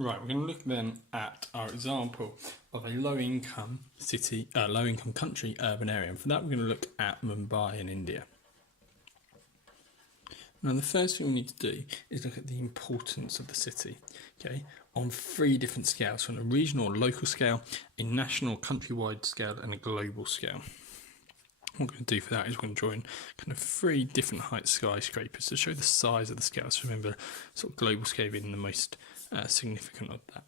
Right, we're going to look then at our example of a low-income city, low-income country urban area. And for that, we're going to look at Mumbai in India. Now, the first thing we need to do is look at the importance of the city, okay, on three different scales: on a regional or local scale, a national, countrywide scale, and a global scale. What we're going to do for that is we're going to join kind of three different height skyscrapers to show the size of the scale. So remember, sort of global scale being the most significant of that.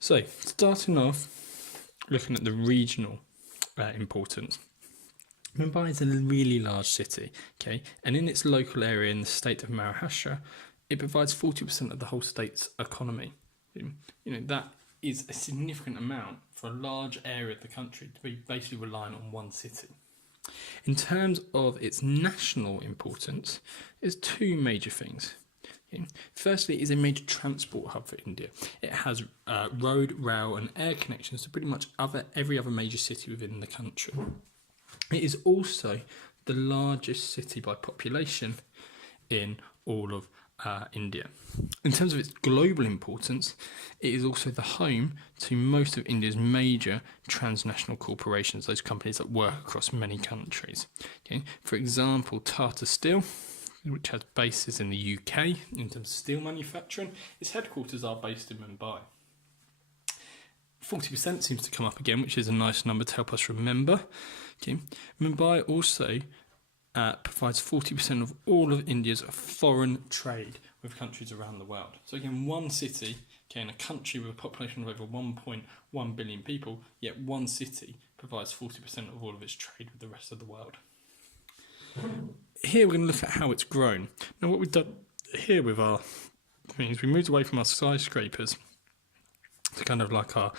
So starting off, looking at the regional importance. Mumbai is a really large city, okay, and in its local area in the state of Maharashtra, it provides 40% of the whole state's economy. You know, that is a significant amount for a large area of the country to be basically reliant on one city. In terms of its national importance, there's two major things. Okay. Firstly, it is a major transport hub for India. It has road, rail and air connections to pretty much every other major city within the country. It is also the largest city by population in all of India. In terms of its global importance, it is also the home to most of India's major transnational corporations, those companies that work across many countries. Okay. For example, Tata Steel, which has bases in the UK in terms of steel manufacturing, its headquarters are based in Mumbai. 40% seems to come up again, which is a nice number to help us remember. Okay. Mumbai also provides 40% of all of India's foreign trade with countries around the world. So again, one city, okay, in a country with a population of over 1.1 billion people, yet one city provides 40% of all of its trade with the rest of the world. Here we're going to look at how it's grown. Now what we've done here with our things, we moved away from our skyscrapers to kind of like our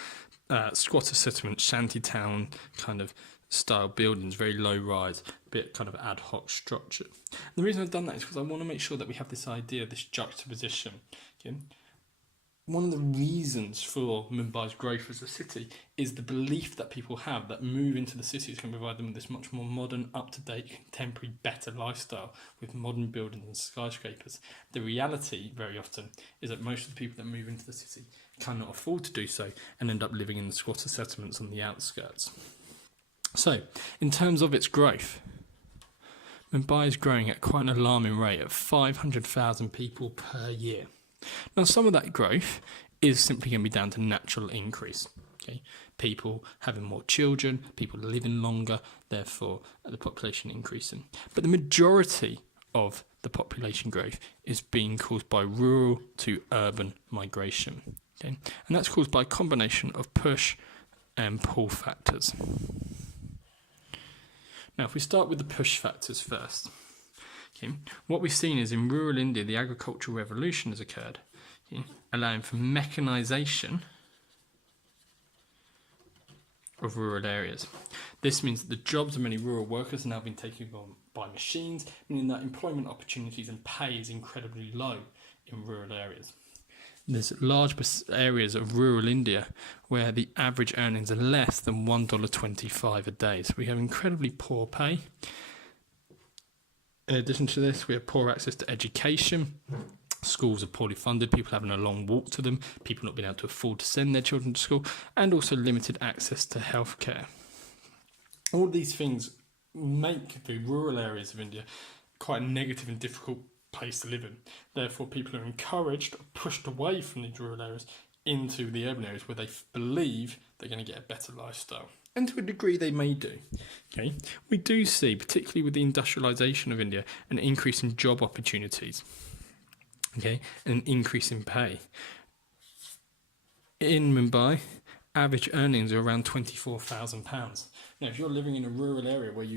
squatter settlement, shantytown kind of style buildings, very low rise, bit kind of ad hoc structure. And the reason I've done that is because I want to make sure that we have this idea, this juxtaposition. Okay? One of the reasons for Mumbai's growth as a city is the belief that people have that move into the city is going to provide them with this much more modern, up-to-date, contemporary, better lifestyle with modern buildings and skyscrapers. The reality, very often, is that most of the people that move into the city cannot afford to do so and end up living in the squatter settlements on the outskirts. So, in terms of its growth, Mumbai is growing at quite an alarming rate of 500,000 people per year. Now, some of that growth is simply going to be down to natural increase. Okay, people having more children, people living longer, therefore the population increasing. But the majority of the population growth is being caused by rural to urban migration. Okay, and that's caused by a combination of push and pull factors. Now, if we start with the push factors first, okay, what we've seen is in rural India, the agricultural revolution has occurred, okay, allowing for mechanisation of rural areas. This means that the jobs of many rural workers are now being taken on by machines, meaning that employment opportunities and pay is incredibly low in rural areas. There's large areas of rural India where the average earnings are less than $1.25 a day. So we have incredibly poor pay. In addition to this, we have poor access to education. Schools are poorly funded, people having a long walk to them, people not being able to afford to send their children to school, and also limited access to healthcare. All these things make the rural areas of India quite a negative and difficult place to live in. Therefore, people are encouraged or pushed away from these rural areas into the urban areas where they believe they're going to get a better lifestyle. And to a degree they may do. Okay, we do see, particularly with the industrialisation of India, an increase in job opportunities. Okay, and an increase in pay. In Mumbai, average earnings are around £24,000. Now, if you're living in a rural area where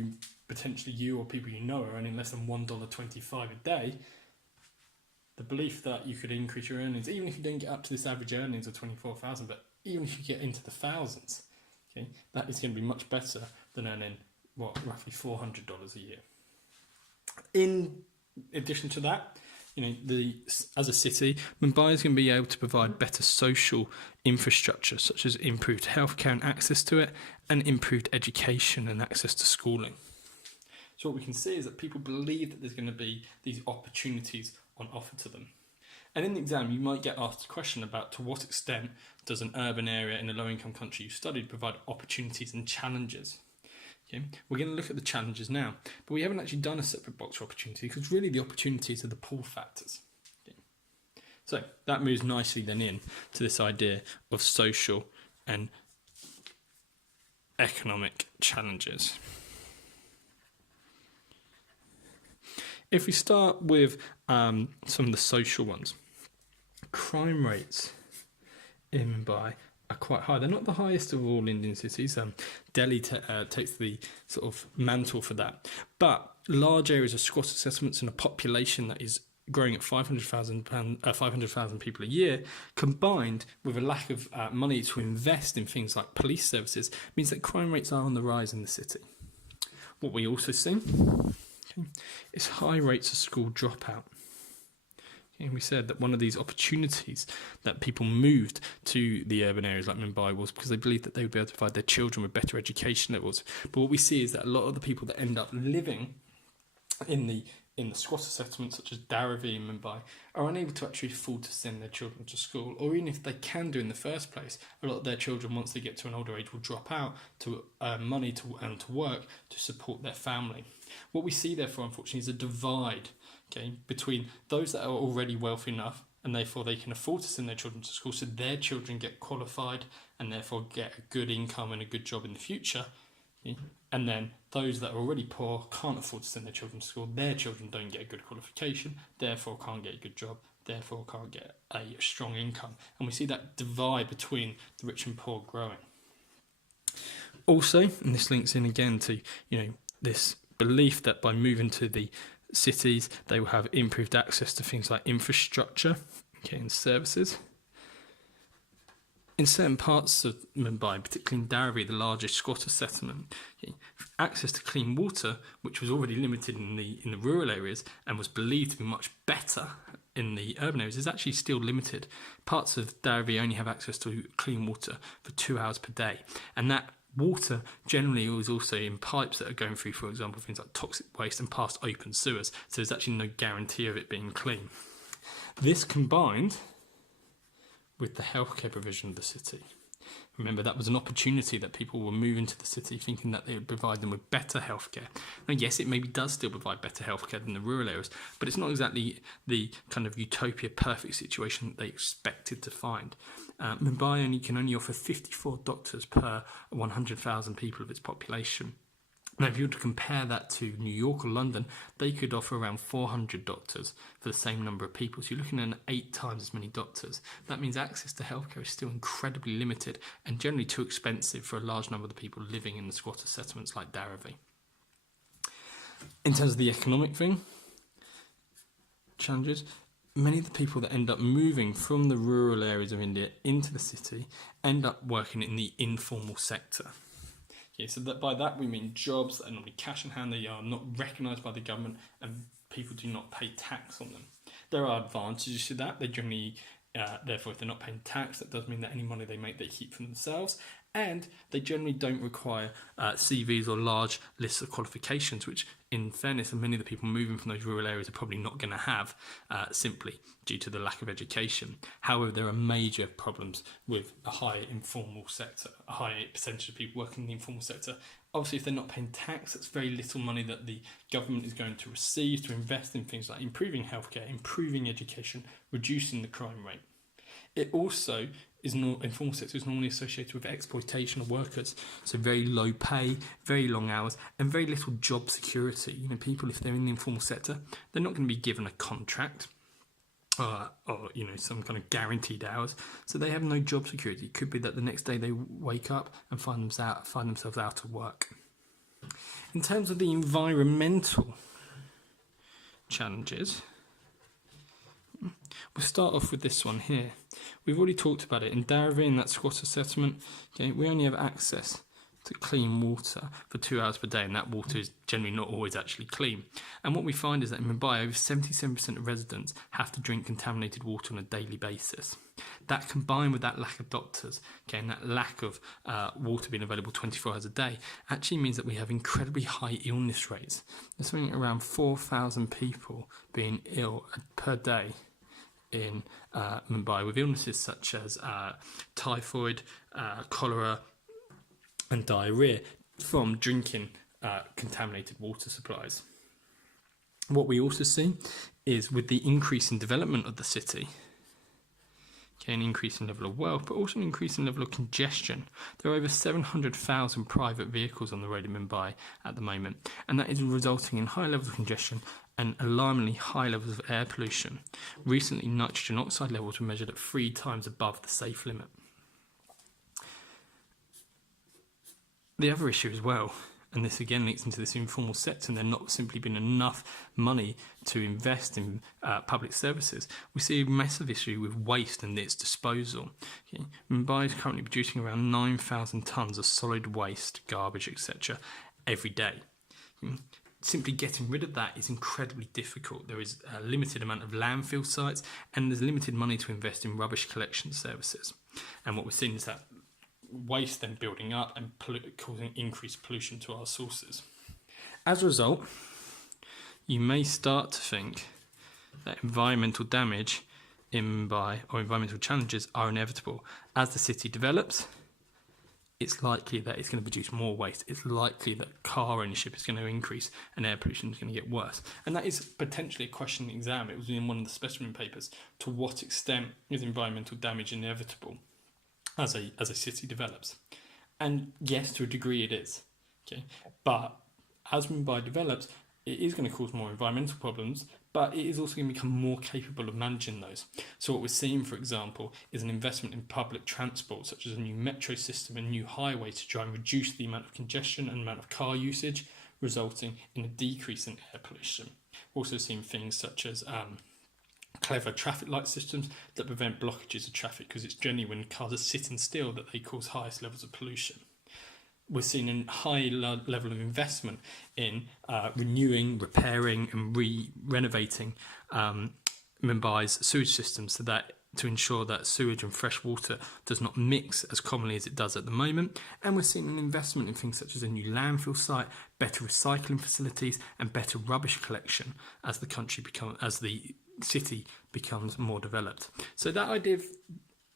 potentially you or people you know are earning less than $1.25 a day, the belief that you could increase your earnings, even if you don't get up to this average earnings of 24,000, but even if you get into the thousands, okay, that is going to be much better than earning roughly $400 a year. In addition to that, as a city, Mumbai is going to be able to provide better social infrastructure, such as improved healthcare and access to it, and improved education and access to schooling. So what we can see is that people believe that there's going to be these opportunities on offer to them. And in the exam, you might get asked a question about to what extent does an urban area in a low-income country you studied provide opportunities and challenges? Okay. We're going to look at the challenges now, but we haven't actually done a separate box for opportunity because really the opportunities are the pull factors. Okay. So that moves nicely then in to this idea of social and economic challenges. If we start with some of the social ones, crime rates in Mumbai are quite high. They're not the highest of all Indian cities. Delhi takes the sort of mantle for that. But large areas of squatter settlements and a population that is growing at 500,000 people a year, combined with a lack of money to invest in things like police services, means that crime rates are on the rise in the city. What we also see is high rates of school dropout. And we said that one of these opportunities that people moved to the urban areas like Mumbai was because they believed that they would be able to provide their children with better education levels. But what we see is that a lot of the people that end up living in the squatter settlements such as Dharavi and Mumbai are unable to actually afford to send their children to school, or even if they can do in the first place, a lot of their children, once they get to an older age, will drop out to earn money to work to support their family. What we see therefore, unfortunately, is a divide between those that are already wealthy enough and therefore they can afford to send their children to school, so their children get qualified and therefore get a good income and a good job in the future. And then those that are already poor can't afford to send their children to school, their children don't get a good qualification, therefore can't get a good job, therefore can't get a strong income. And we see that divide between the rich and poor growing. Also, and this links in again to this belief that by moving to the cities they will have improved access to things like infrastructure and services. In certain parts of Mumbai, particularly in Dharavi, the largest squatter settlement, access to clean water, which was already limited in the rural areas and was believed to be much better in the urban areas, is actually still limited. Parts of Dharavi only have access to clean water for 2 hours per day, and that water generally is also in pipes that are going through, for example, things like toxic waste and past open sewers, so there's actually no guarantee of it being clean. This combined with the healthcare provision of the city. Remember, that was an opportunity that people were moving to the city thinking that they would provide them with better healthcare. Now, yes, it maybe does still provide better healthcare than the rural areas, but it's not exactly the kind of utopia perfect situation that they expected to find. Mumbai can only offer 54 doctors per 100,000 people of its population. Now, if you were to compare that to New York or London, they could offer around 400 doctors for the same number of people. So you're looking at 8 times as many doctors. That means access to healthcare is still incredibly limited and generally too expensive for a large number of the people living in the squatter settlements like Dharavi. In terms of the economic challenges, many of the people that end up moving from the rural areas of India into the city end up working in the informal sector. So that by that we mean jobs that are normally cash in hand, they are not recognised by the government, and people do not pay tax on them. There are advantages to that. They generally, therefore, if they're not paying tax, that does mean that any money they make, they keep for themselves, and they generally don't require CVs or large lists of qualifications, which, in fairness, and many of the people moving from those rural areas are probably not going to have, simply due to the lack of education. However, there are major problems with a high informal sector, a high percentage of people working in the informal sector. Obviously, if they're not paying tax, that's very little money that the government is going to receive to invest in things like improving healthcare, improving education, reducing the crime rate. It also informal sector is normally associated with exploitation of workers, so very low pay, very long hours, and very little job security. People, if they're in the informal sector, they're not going to be given a contract or some kind of guaranteed hours, so they have no job security. It could be that the next day they wake up and find themselves out of work. In terms of the environmental challenges, we'll start off with this one here. We've already talked about it. In Dharavi, in that squatter settlement, we only have access to clean water for 2 hours per day, and that water is generally not always actually clean. And what we find is that in Mumbai, over 77% of residents have to drink contaminated water on a daily basis. That, combined with that lack of doctors, and that lack of water being available 24 hours a day, actually means that we have incredibly high illness rates. There's something around 4,000 people being ill per day in Mumbai with illnesses such as typhoid, cholera, and diarrhea from drinking contaminated water supplies. What we also see is with the increase in development of the city, an increase in level of wealth, but also an increase in level of congestion. There are over 700,000 private vehicles on the road in Mumbai at the moment, and that is resulting in high levels of congestion and alarmingly high levels of air pollution. Recently, nitrogen oxide levels were measured at 3 times above the safe limit. The other issue as well, and this again links into this informal sector, and there not simply been enough money to invest in public services. We see a massive issue with waste and its disposal. Okay. Mumbai is currently producing around 9,000 tonnes of solid waste, garbage, etc. every day. Simply getting rid of that is incredibly difficult. There is a limited amount of landfill sites, and there's limited money to invest in rubbish collection services. And what we're seeing is that waste then building up and causing increased pollution to our sources. As a result, you may start to think that environmental damage in Mumbai or environmental challenges are inevitable. As the city develops, it's likely that it's going to produce more waste. It's likely that car ownership is going to increase and air pollution is going to get worse. And that is potentially a question in the exam. It was in one of the specimen papers. To what extent is environmental damage inevitable as a city develops? And yes, to a degree it is. Okay, but as Mumbai develops, it is going to cause more environmental problems, but it is also going to become more capable of managing those. So what we're seeing, for example, is an investment in public transport, such as a new metro system and new highway to try and reduce the amount of congestion and amount of car usage, resulting in a decrease in air pollution. We're also seeing things such as clever traffic light systems that prevent blockages of traffic, because it's generally when cars are sitting still that they cause highest levels of pollution. We're seeing a high level of investment in renewing, repairing and renovating Mumbai's sewage system to ensure that sewage and fresh water does not mix as commonly as it does at the moment. And we're seeing an investment in things such as a new landfill site, better recycling facilities and better rubbish collection as the city becomes more developed. So that idea of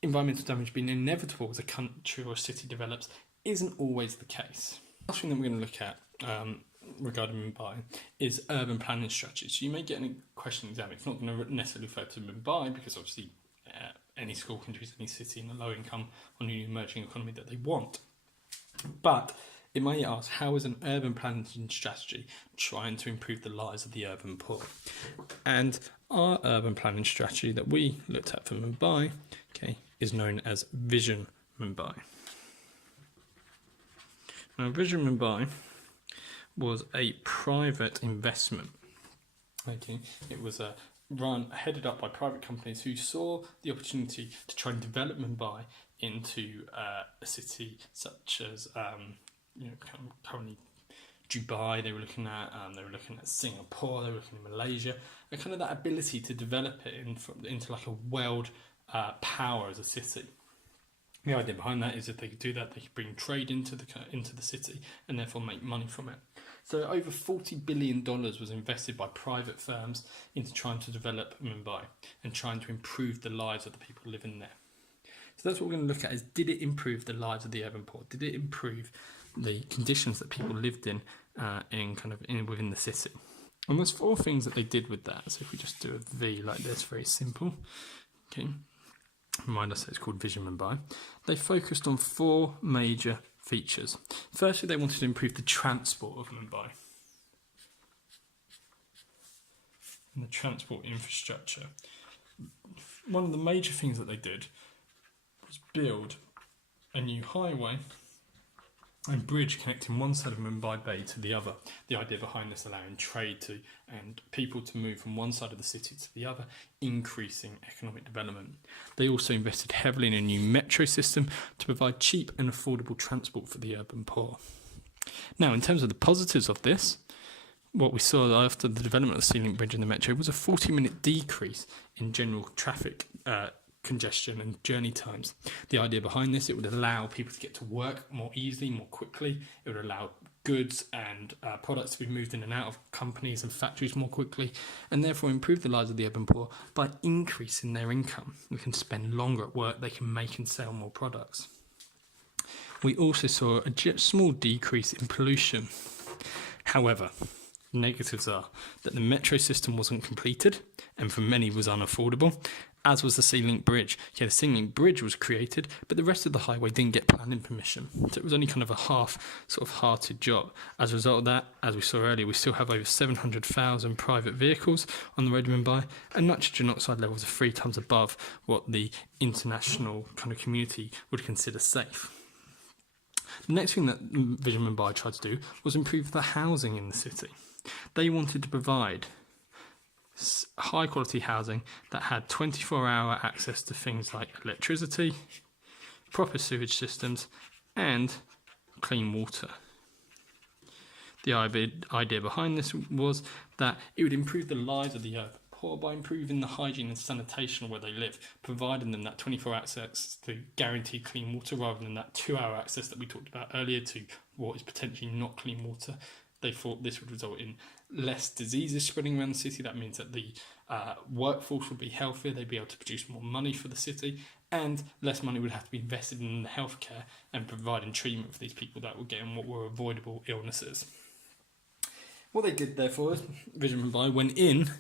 environmental damage being inevitable as a country or a city develops isn't always the case. The last thing that we're going to look at regarding Mumbai is urban planning strategies. So you may get a question exam. It's not going to necessarily refer to Mumbai, because obviously any school can choose any city in a low income or new emerging economy that they want. But it may ask, how is an urban planning strategy trying to improve the lives of the urban poor? And our urban planning strategy that we looked at for Mumbai, is known as Vision Mumbai. Now, Vision Mumbai was a private investment. It was headed up by private companies who saw the opportunity to try and develop Mumbai into a city such as currently Dubai. They were looking at Singapore. They were looking at Malaysia. And kind of that ability to develop it into like a world power as a city. The idea behind that is if they could do that, they could bring trade into the city and therefore make money from it. So over $40 billion was invested by private firms into trying to develop Mumbai and trying to improve the lives of the people living there. So that's what we're going to look at, is did it improve the lives of the urban poor? Did it improve the conditions that people lived in within the city? And there's 4 things that they did with that. So if we just do a V like this, very simple. Remind us that it's called Vision Mumbai. They focused on 4 major features. Firstly, they wanted to improve the transport of Mumbai and the transport infrastructure. One of the major things that they did was build a new highway and bridge connecting one side of Mumbai Bay to the other. The idea behind this allowing trade and people to move from one side of the city to the other, increasing economic development. They also invested heavily in a new metro system to provide cheap and affordable transport for the urban poor. Now, in terms of the positives of this, what we saw after the development of the Sea Link Bridge and the metro was a 40-minute decrease in general traffic congestion and journey times. The idea behind this, it would allow people to get to work more easily, more quickly. It would allow goods and products to be moved in and out of companies and factories more quickly, and therefore improve the lives of the urban poor by increasing their income. They can spend longer at work, they can make and sell more products. We also saw a small decrease in pollution. However, negatives are that the metro system wasn't completed and for many was unaffordable, as was the Sea Link Bridge. Yeah, the Sea Link Bridge was created, but the rest of the highway didn't get planning permission. So it was only kind of a half-hearted job. As a result of that, as we saw earlier, we still have over 700,000 private vehicles on the road in Mumbai, and nitrogen oxide levels are 3 times above what the international kind of community would consider safe. The next thing that Vision Mumbai tried to do was improve the housing in the city. They wanted to provide high quality housing that had 24-hour access to things like electricity, proper sewage systems, and clean water. The idea behind this was that it would improve the lives of the urban poor by improving the hygiene and sanitation where they live, providing them that 24 access to guaranteed clean water rather than that 2-hour access that we talked about earlier to what is potentially not clean water. They thought this would result in less diseases spreading around the city. That means that the workforce would be healthier, they'd be able to produce more money for the city, and less money would have to be invested in the healthcare and providing treatment for these people that were getting what were avoidable illnesses. What they did, therefore, is Vision Mumbai went in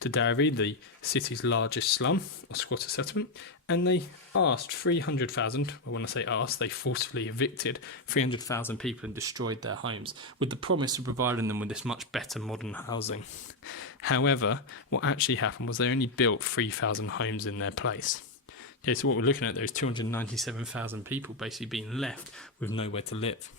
to Dharavi, the city's largest slum or squatter settlement, and they asked 300,000, well, when I say asked, they forcefully evicted 300,000 people and destroyed their homes, with the promise of providing them with this much better modern housing. However, what actually happened was they only built 3,000 homes in their place. Okay, so what we're looking at there is 297,000 people basically being left with nowhere to live.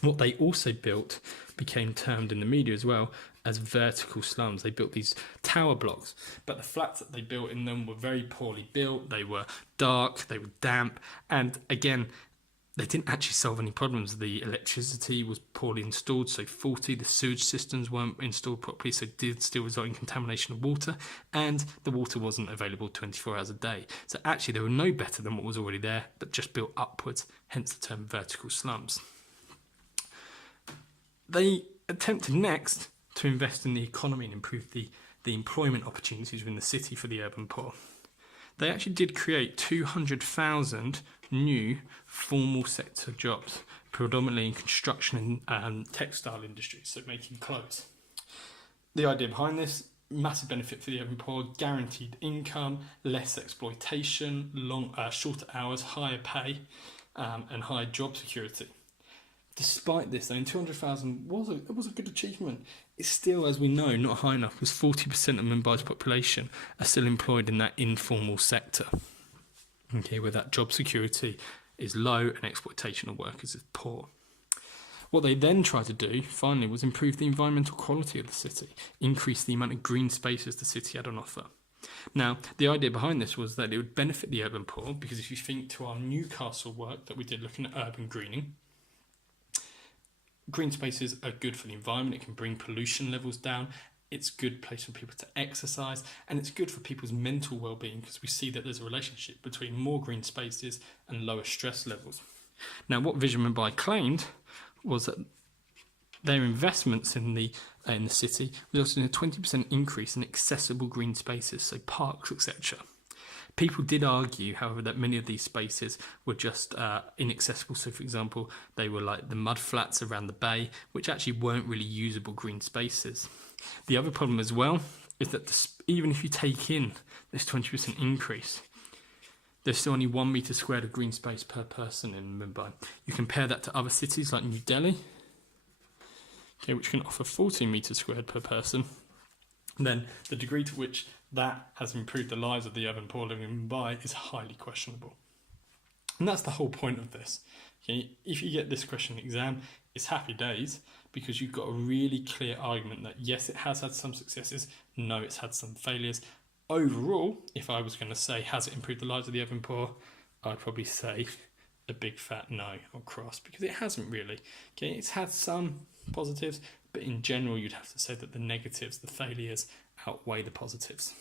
What they also built became termed in the media as well as vertical slums. They built these tower blocks, but the flats that they built in them were very poorly built, they were dark, they were damp, and again, they didn't actually solve any problems. The electricity was poorly installed, so faulty, the sewage systems weren't installed properly, so it did still result in contamination of water, and the water wasn't available 24 hours a day. So actually they were no better than what was already there, but just built upwards, hence the term vertical slums. They attempted next to invest in the economy and improve the employment opportunities within the city for the urban poor. They actually did create 200,000 new formal sector jobs, predominantly in construction and textile industries, so making clothes. The idea behind this, massive benefit for the urban poor, guaranteed income, less exploitation, shorter hours, higher pay, and higher job security. Despite this, though, 200,000 was a good achievement. It's still, as we know, not high enough, because 40% of Mumbai's population are still employed in that informal sector, okay, where that job security is low and exploitation of workers is poor. What they then tried to do, finally, was improve the environmental quality of the city, increase the amount of green spaces the city had on offer. Now, the idea behind this was that it would benefit the urban poor, because if you think to our Newcastle work that we did looking at urban greening, green spaces are good for the environment. It can bring pollution levels down. It's a good place for people to exercise, and it's good for people's mental well-being, because we see that there's a relationship between more green spaces and lower stress levels. Now, what Vision Mumbai claimed was that their investments in the city resulted in a 20% increase in accessible green spaces, so parks, etc. People did argue, however, that many of these spaces were just inaccessible. So, for example, they were like the mud flats around the bay, which actually weren't really usable green spaces. The other problem as well is that even if you take in this 20% increase, there's still only 1 metre squared of green space per person in Mumbai. You compare that to other cities like New Delhi, okay, which can offer 14 metres squared per person, then the degree to which that has improved the lives of the urban poor living in Mumbai is highly questionable. And that's the whole point of this. Okay? If you get this question in the exam, it's happy days, because you've got a really clear argument that yes, it has had some successes, no, it's had some failures. Overall, if I was going to say, has it improved the lives of the urban poor, I'd probably say a big fat no or cross, because it hasn't really. Okay? It's had some positives, but in general, you'd have to say that the negatives, the failures, outweigh the positives.